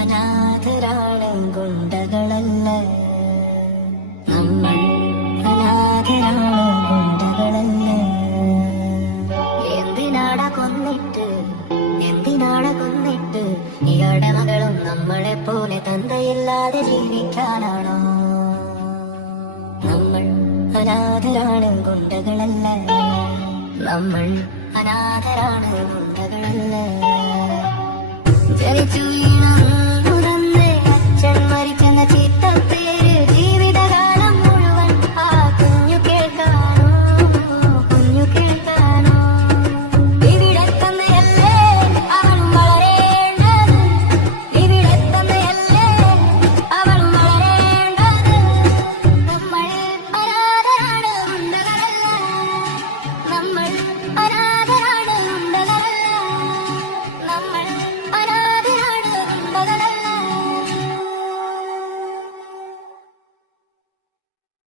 അനാഥരാണ് ഗുണ്ടകളല്ല, നമ്മൾ അനാഥരാണ് ഗുണ്ടകളല്ല. എന്തിനാട കൊന്നിട്ട് ഇയാളുടെ മകളും നമ്മളെ പോലെ തന്തയില്ലാതെ ജീവിക്കാനാണോ? നമ്മൾ അനാഥരാണ് ഗുണ്ടകളല്ല, നമ്മൾ അനാഥരാണ് ഗുണ്ടകളല്ല. ജനിച്ചു